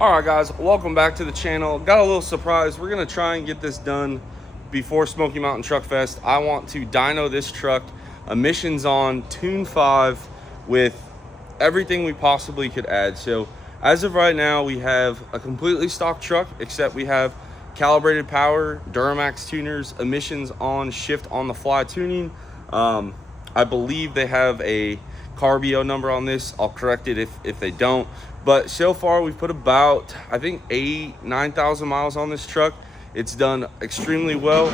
All right, guys, welcome back to the channel. Got a little surprise. We're gonna try and get this done before Smoky Mountain Truck Fest. I want to dyno this truck, emissions on, tune 5, with everything we possibly could add. So as of right now, we have a completely stock truck, except we have calibrated power, Durmax tuners, emissions on, shift on the fly tuning. I believe they have a Carbio number on this. I'll correct it if they don't. But so far we've put about, I think, 9,000 miles on this truck. It's done extremely well.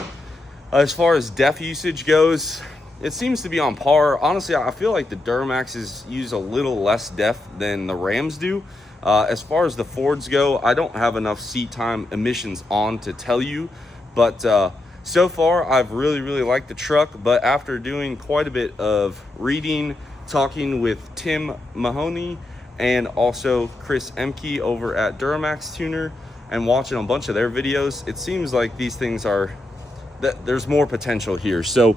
As far as DEF usage goes, it seems to be on par. Honestly, I feel like the Durmaxes use a little less DEF than the Rams do. As far as the Fords go, I don't have enough seat time emissions on to tell you, but so far I've really liked the truck. But after doing quite a bit of reading, talking with Tim Mahoney and also Chris Emke over at Durmax Tuner, and watching a bunch of their videos, it seems like these things are, there's more potential here. So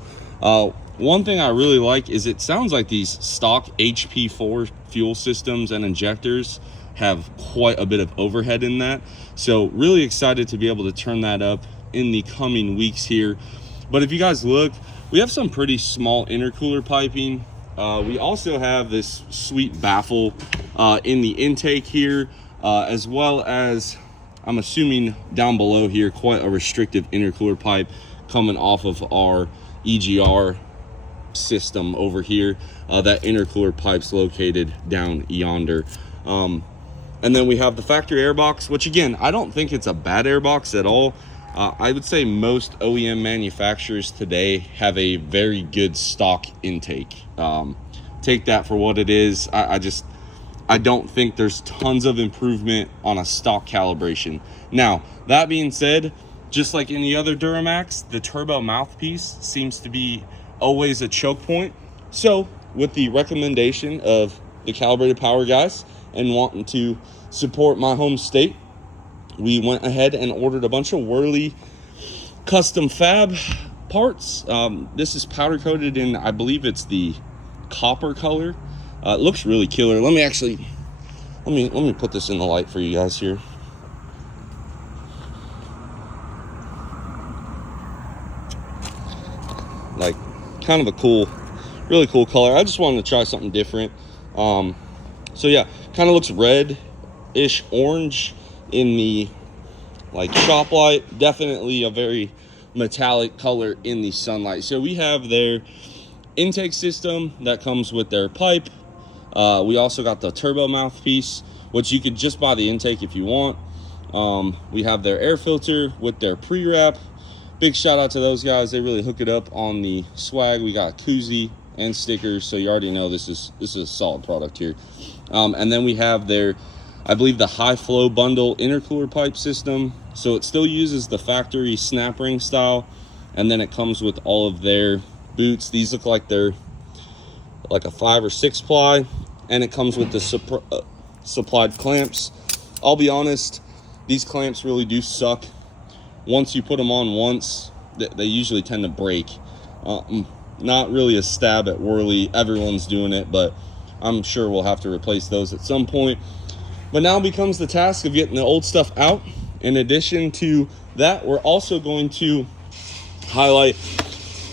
one thing I really like is it sounds like these stock HP4 fuel systems and injectors have quite a bit of overhead in that. So really excited to be able to turn that up in the coming weeks here. But if you guys look, we have some pretty small intercooler piping. We also have this sweet baffle in the intake here, as well as, I'm assuming down below here, quite a restrictive intercooler pipe coming off of our EGR system over here. That intercooler pipe's located down yonder. And then we have the factory airbox, which again, I don't think it's a bad airbox at all. I would say most OEM manufacturers today have a very good stock intake. Take that for what it is. I don't think there's tons of improvement on a stock calibration. Now, that being said, just like any other Duramax, the turbo mouthpiece seems to be always a choke point. So with the recommendation of the Calibrated Power guys and wanting to support my home state, we went ahead and ordered a bunch of Whirly custom fab parts. This is powder coated in, I believe it's the copper color. It looks really killer. Let me put this in the light for you guys here. Like, kind of a cool, really cool color. I just wanted to try something different. So yeah, kind of looks red-ish orange in the like shop light. Definitely a very metallic color in the sunlight. So we have their intake system that comes with their pipe. We also got the turbo mouthpiece, which you could just buy the intake if you want. We have their air filter with their pre-wrap. Big shout out to those guys. They really hook it up on the swag. We got koozie and stickers, so you already know this is a solid product here. And then we have their, I believe, the high flow bundle intercooler pipe system. So it still uses the factory snap ring style, and then it comes with all of their boots. These look like they're like a 5 or 6 ply, and it comes with the supplied clamps. I'll be honest, these clamps really do suck. Once you put them on once, they usually tend to break. Not really a stab at Whirly. Everyone's doing it, but I'm sure we'll have to replace those at some point. But now becomes the task of getting the old stuff out. In addition to that, we're also going to highlight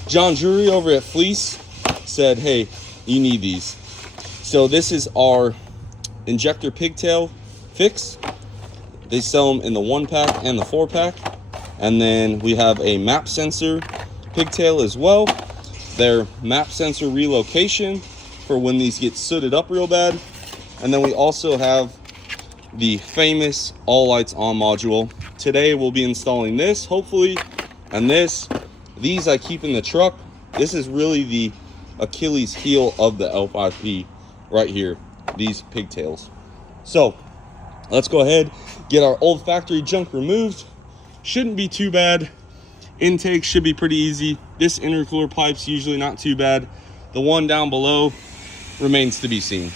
John Drury over at Fleece said, hey, you need these. So this is our injector pigtail fix. They sell them in the 1-pack and the 4-pack. And then we have a map sensor pigtail as well. Their map sensor relocation for when these get sooted up real bad. And then we also have the famous all lights on module. Today we'll be installing this, hopefully, and this. These I keep in the truck. This is really the Achilles heel of the L5P right here, these pigtails. So let's go ahead, get our old factory junk removed. Shouldn't be too bad. Intake should be pretty easy. This intercooler pipe's usually not too bad. The one down below remains to be seen.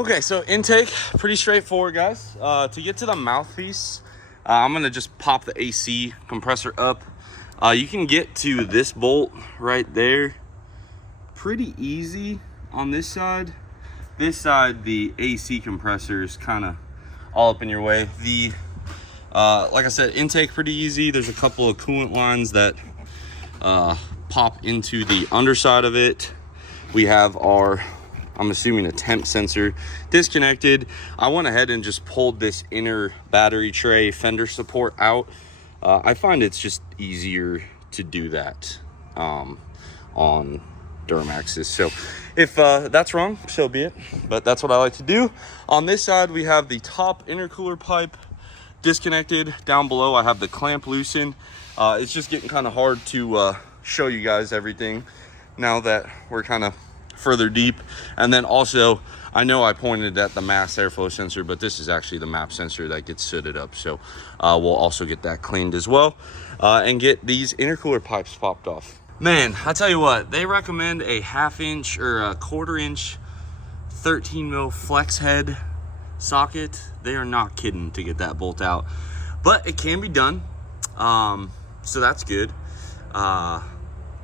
Okay, so intake, pretty straightforward, guys. To get to the mouthpiece, I'm gonna just pop the AC compressor up. You can get to this bolt right there pretty easy on this side. This side, the AC compressor is kind of all up in your way. The like I said, intake pretty easy. There's a couple of coolant lines that pop into the underside of it. We have our, I'm assuming, a temp sensor disconnected. I went ahead and just pulled this inner battery tray fender support out. I find it's just easier to do that on Durmaxes. So if that's wrong, so be it. But that's what I like to do. On this side, we have the top intercooler pipe disconnected. Down below, I have the clamp loosened. It's just getting kind of hard to show you guys everything now that we're kind of further deep. And then also, I know I pointed at the mass airflow sensor, but this is actually the map sensor that gets sooted up. So we'll also get that cleaned as well, and get these intercooler pipes popped off. Man, I tell you what, they recommend a 1/2 inch or a 1/4 inch 13 mil flex head socket. They are not kidding to get that bolt out, but it can be done. So that's good.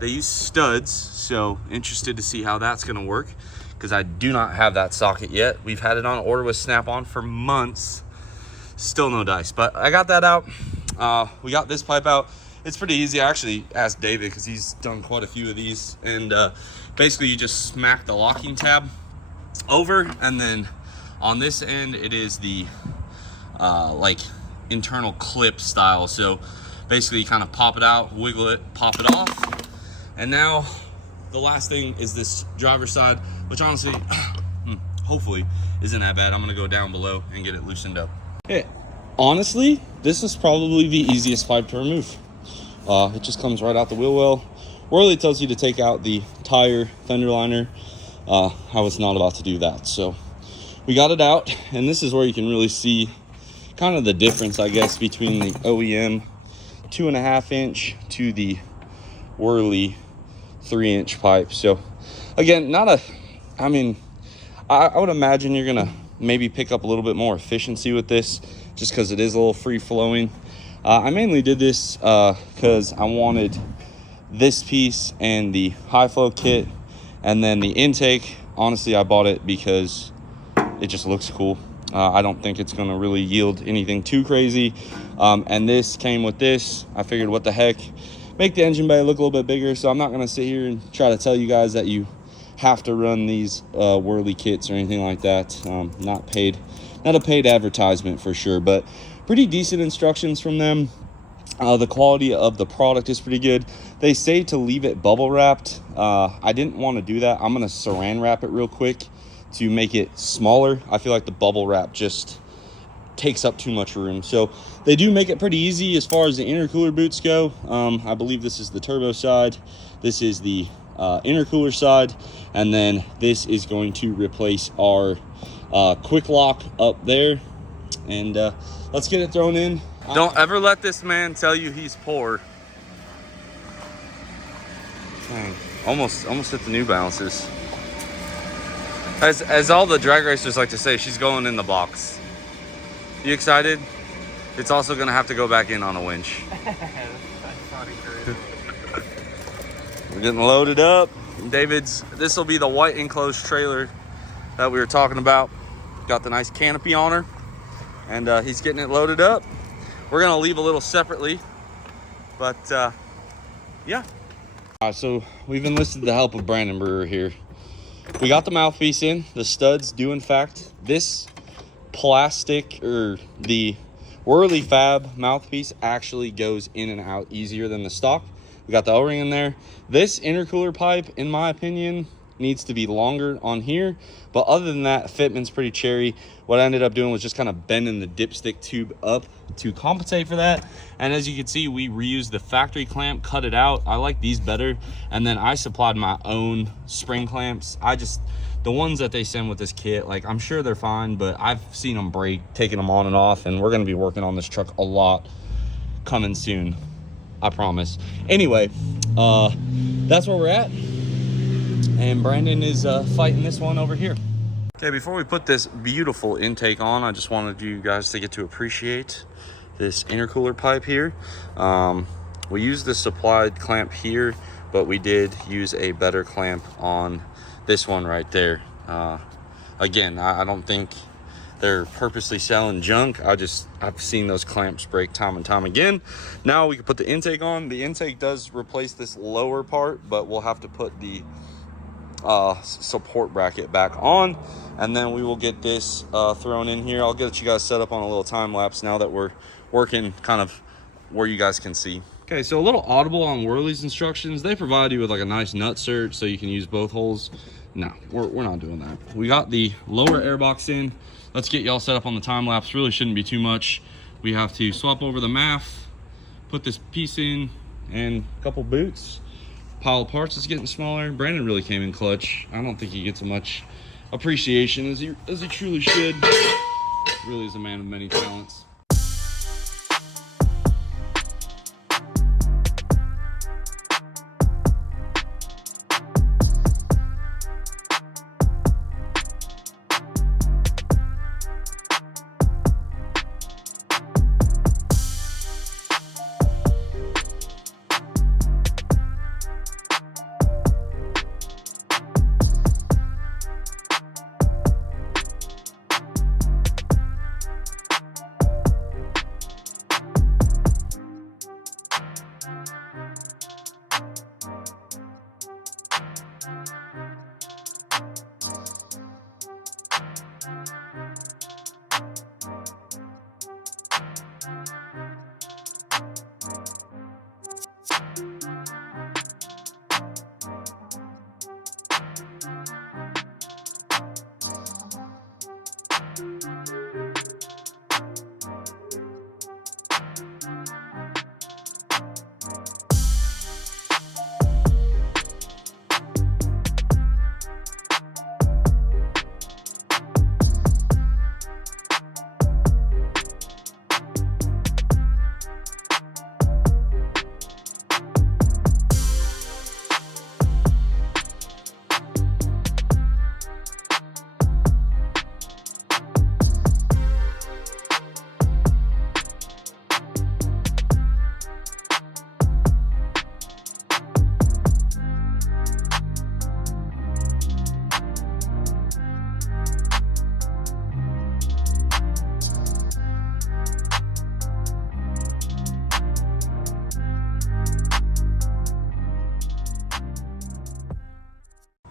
They use studs, so interested to see how that's gonna work, because I do not have that socket yet. We've had it on order with Snap-on for months, still no dice, but I got that out. We got this pipe out. It's pretty easy. I actually asked David because he's done quite a few of these, and basically you just smack the locking tab over, and then on this end it is the like internal clip style. So basically you kind of pop it out, wiggle it, pop it off. And now the last thing is this driver's side, which honestly, hopefully isn't that bad. I'm gonna go down below and get it loosened up. Hey, Honestly, this is probably the easiest pipe to remove. It just comes right out the wheel well. Worley tells you to take out the tire fender liner. I was not about to do that, so we got it out, and this is where you can really see kind of the difference, I guess, between the OEM 2.5 inch to the Worley 3-inch pipe. So again, I would imagine you're gonna maybe pick up a little bit more efficiency with this, just because it is a little free flowing. I mainly did this because I wanted this piece and the high flow kit, and then the intake. Honestly, I bought it because it just looks cool. I don't think it's gonna really yield anything too crazy. And this came with this. I figured, what the heck, make the engine bay look a little bit bigger. So I'm not gonna sit here and try to tell you guys that you have to run these Worley kits or anything like that. Not a paid advertisement for sure, but pretty decent instructions from them. The quality of the product is pretty good. They say to leave it bubble wrapped. I didn't want to do that. I'm gonna saran wrap it real quick to make it smaller. I feel like the bubble wrap just takes up too much room. So they do make it pretty easy as far as the intercooler boots go. I believe this is the turbo side, this is the intercooler side, and then this is going to replace our quick lock up there. And let's get it thrown in. Don't ever let this man tell you he's poor. Dang, almost hit the New Balances. As all the drag racers like to say, she's going in the box. You excited? It's also gonna have to go back in on a winch. We're getting loaded up. This will be the white enclosed trailer that we were talking about. Got the nice canopy on her, and he's getting it loaded up. We're gonna leave a little separately, but yeah. So we've enlisted the help of Brandon Brewer here. We got the mouthpiece in. The studs do, in fact, this plastic, or the Worley Fab mouthpiece, actually goes in and out easier than the stock. We got the O-ring in there. This intercooler pipe, in my opinion, needs to be longer on here, but other than that, fitment's pretty cherry. What I ended up doing was just kind of bending the dipstick tube up to compensate for that. And as you can see, we reused the factory clamp, cut it out. I like these better, and then I supplied my own spring clamps. The ones that they send with this kit, like, I'm sure they're fine, but I've seen them break, taking them on and off, and we're gonna be working on this truck a lot coming soon, I promise. Anyway, that's where we're at. And Brandon is fighting this one over here. Okay, before we put this beautiful intake on, I just wanted you guys to get to appreciate this intercooler pipe here. We used the supplied clamp here, but we did use a better clamp on this one right there. Again, I don't think they're purposely selling junk. I've seen those clamps break time and time again. Now we can put the intake on. The intake does replace this lower part, but we'll have to put the support bracket back on, and then we will get this thrown in here. I'll get you guys set up on a little time lapse now that we're working kind of where you guys can see. Okay, so a little audible on Worley's instructions. They provide you with like a nice nut cert so you can use both holes. No, we're not doing that. We got the lower air box in. Let's get y'all set up on the time lapse. Really shouldn't be too much. We have to swap over the MAF, put this piece in, and a couple boots. Pile of parts is getting smaller. Brandon really came in clutch. I don't think he gets as much appreciation as he truly should. Really is a man of many talents.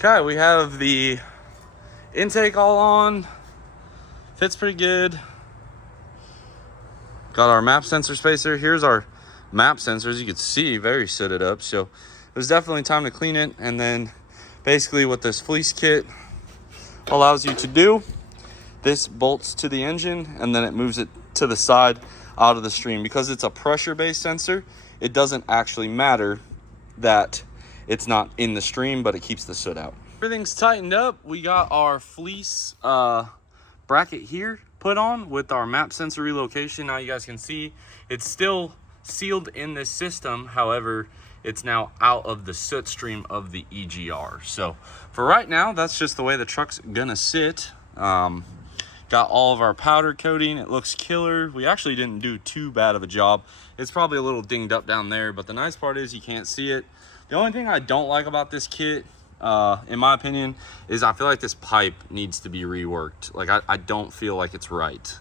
Okay, we have the intake all on. Fits pretty good. Got our map sensor spacer. Here's our map sensors. You can see, very sooted up. So it was definitely time to clean it. And then basically what this fleece kit allows you to do, this bolts to the engine and then it moves it to the side out of the stream. Because it's a pressure-based sensor, it doesn't actually matter that it's not in the stream, but it keeps the soot out. Everything's tightened up. We got our fleece bracket here put on with our map sensor relocation. Now you guys can see it's still sealed in this system. However, it's now out of the soot stream of the EGR. So for right now, that's just the way the truck's gonna sit. Got all of our powder coating. It looks killer. We actually didn't do too bad of a job. It's probably a little dinged up down there, but the nice part is you can't see it. The only thing I don't like about this kit, in my opinion, is I feel like this pipe needs to be reworked. Like I don't feel like it's right.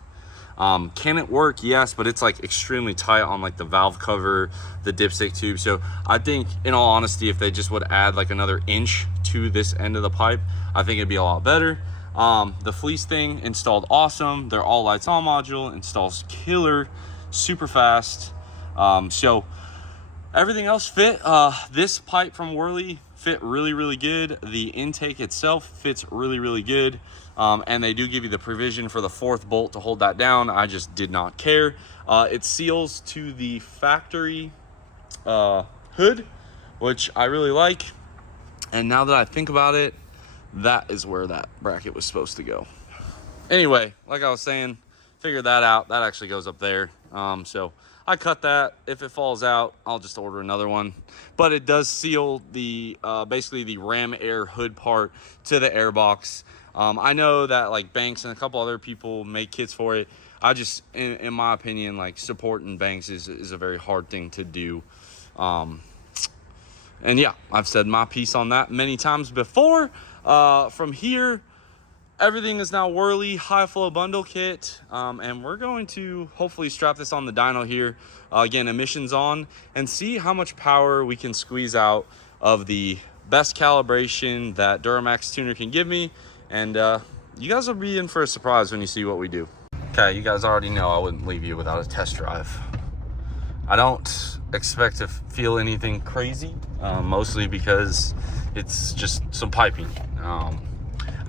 Can it work? Yes, but it's like extremely tight on like the valve cover, the dipstick tube. So I think, in all honesty, if they just would add like another inch to this end of the pipe, I think it'd be a lot better. The fleece thing installed awesome. They're all lights on module, installs killer, super fast. So everything else fit. This pipe from Worley fit really good. The intake itself fits really good. And they do give you the provision for the 4th bolt to hold that down. I just did not care. It seals to the factory hood, which I really like. And now that I think about it, that is where that bracket was supposed to go. Anyway, like I was saying, figured that out. That actually goes up there. So I cut that. If it falls out, I'll just order another one. But it does seal the basically the ram air hood part to the airbox. I know that like Banks and a couple other people make kits for it. I just, in my opinion, like supporting Banks is a very hard thing to do. And yeah, I've said my piece on that many times before. From here, everything is now Worley high flow bundle kit. And we're going to hopefully strap this on the dyno here. Again, emissions on, and see how much power we can squeeze out of the best calibration that Durmax tuner can give me. And you guys will be in for a surprise when you see what we do. Okay, you guys already know I wouldn't leave you without a test drive. I don't expect to feel anything crazy, mostly because it's just some piping.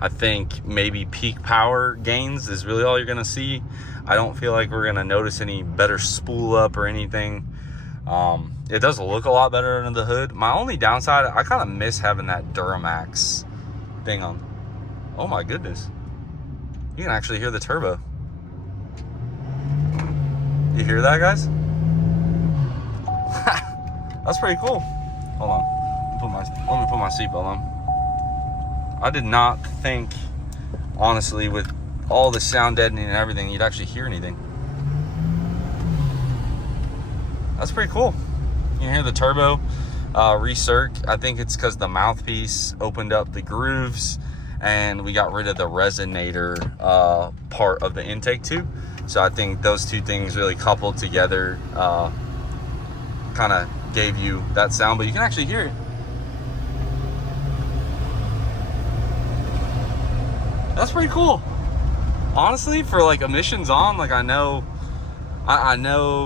I think maybe peak power gains is really all you're gonna see. I don't feel like we're gonna notice any better spool up or anything. It does look a lot better under the hood. My only downside, I kind of miss having that Durmax thing on. Oh my goodness. You can actually hear the turbo. You hear that, guys? That's pretty cool. Hold on. Let me put my seatbelt on. I did not think, honestly, with all the sound deadening and everything, you'd actually hear anything. That's pretty cool. You can hear the turbo recirc. I think it's because the mouthpiece opened up the grooves and we got rid of the resonator part of the intake tube. So I think those two things really coupled together kind of gave you that sound, but you can actually hear it. That's pretty cool. Honestly, for like emissions on, like I know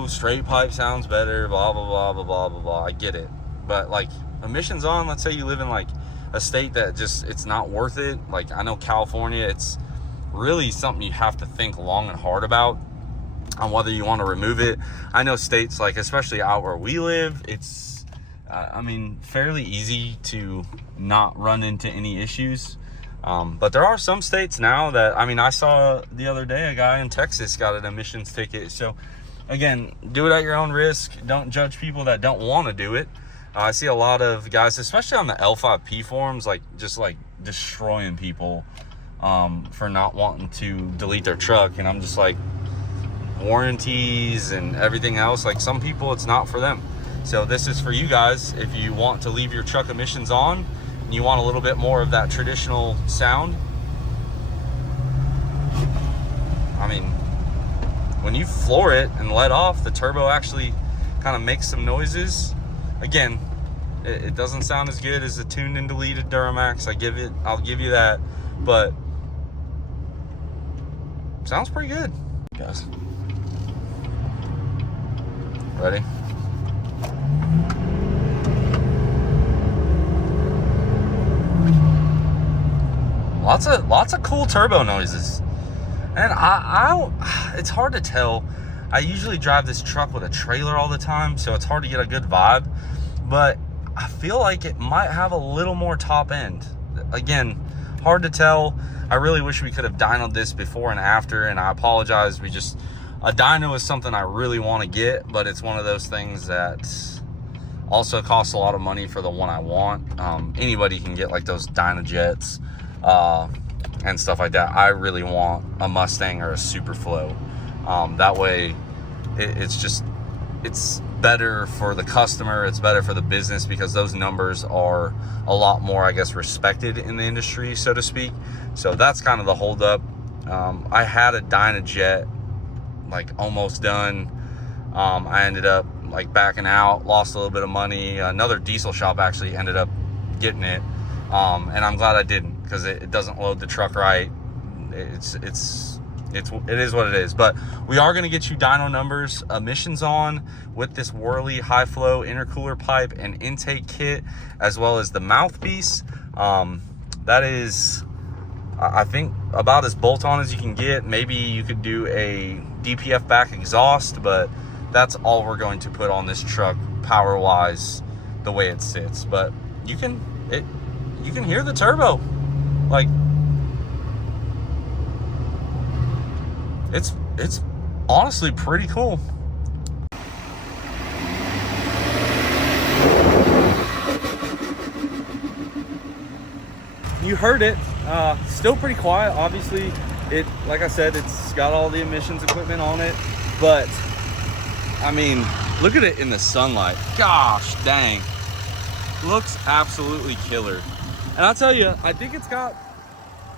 straight pipe sounds better, blah, blah, blah, blah, blah, blah, blah. I get it. But like emissions on, let's say you live in like a state that just, it's not worth it. Like I know California, it's really something you have to think long and hard about on whether you want to remove it. I know states like, especially out where we live, it's, I mean, fairly easy to not run into any issues. But there are some states now that, I mean, I saw the other day a guy in Texas got an emissions ticket. So again, do it at your own risk. Don't judge people that don't want to do it. I see a lot of guys, especially on the L5P forums, like just like destroying people for not wanting to delete their truck. And I'm just like, warranties and everything else, like some people it's not for them. So this is for you guys. If you want to leave your truck emissions on and you want a little bit more of that traditional sound, I mean, when you floor it and let off, the turbo actually kind of makes some noises. Again, It doesn't sound as good as the tuned and deleted Durmax. I'll give you that, but sounds pretty good, guys. Ready? Lots of cool turbo noises. And it's hard to tell. I usually drive this truck with a trailer all the time, so it's hard to get a good vibe, but I feel like it might have a little more top end. Again, hard to tell. I really wish we could have dynoed this before and after, and I apologize. A dyno is something I really want to get, but it's one of those things that also costs a lot of money for the one I want. Anybody can get like those dyno jets and stuff like that. I really want a Mustang or a Superflow. That way it's better for the customer, it's better for the business, because those numbers are a lot more, I guess, respected in the industry, so to speak. So that's kind of the holdup. I had a Dynajet like almost done. I ended up like backing out, lost a little bit of money. Another diesel shop actually ended up getting it, and I'm glad I didn't, because it doesn't load the truck right. It is what it is. But we are going to get you dyno numbers, emissions on, with this Worley high flow intercooler pipe and intake kit, as well as the mouthpiece. That is, I think, about as bolt on as you can get. Maybe you could do a DPF back exhaust, but that's all we're going to put on this truck power wise, the way it sits. But you can hear the turbo. Like, it's honestly pretty cool. You heard it. Still pretty quiet. Obviously, like I said, it's got all the emissions equipment on it, but I mean, look at it in the sunlight. Gosh dang, looks absolutely killer. And I'll tell you, I think it's got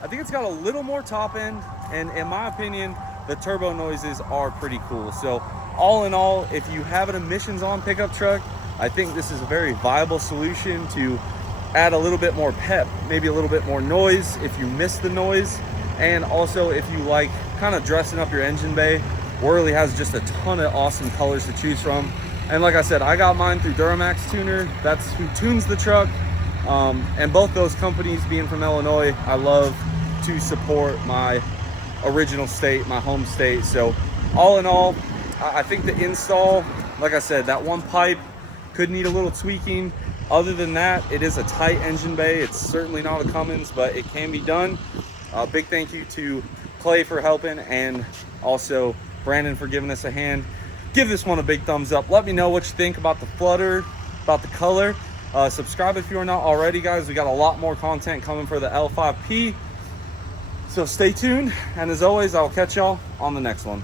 a little more top end, and in my opinion, the turbo noises are pretty cool. So all in all, if you have an emissions on pickup truck, I think this is a very viable solution to add a little bit more pep, maybe a little bit more noise if you miss the noise. And also, if you like kind of dressing up your engine bay, Worley has just a ton of awesome colors to choose from. And like I said, I got mine through Durmax Tuner. That's who tunes the truck. And both those companies, being from Illinois, I love to support my original state, my home state. So all in all, I think the install, like I said, that one pipe could need a little tweaking. Other than that, it is a tight engine bay. It's certainly not a Cummins, but it can be done. Big thank you to Clay for helping, and also Brandon for giving us a hand. Give this one a big thumbs up. Let me know what you think about the flutter, about the color. Subscribe if you are not already, guys. We got a lot more content coming for the L5P. So stay tuned, and as always, I'll catch y'all on the next one.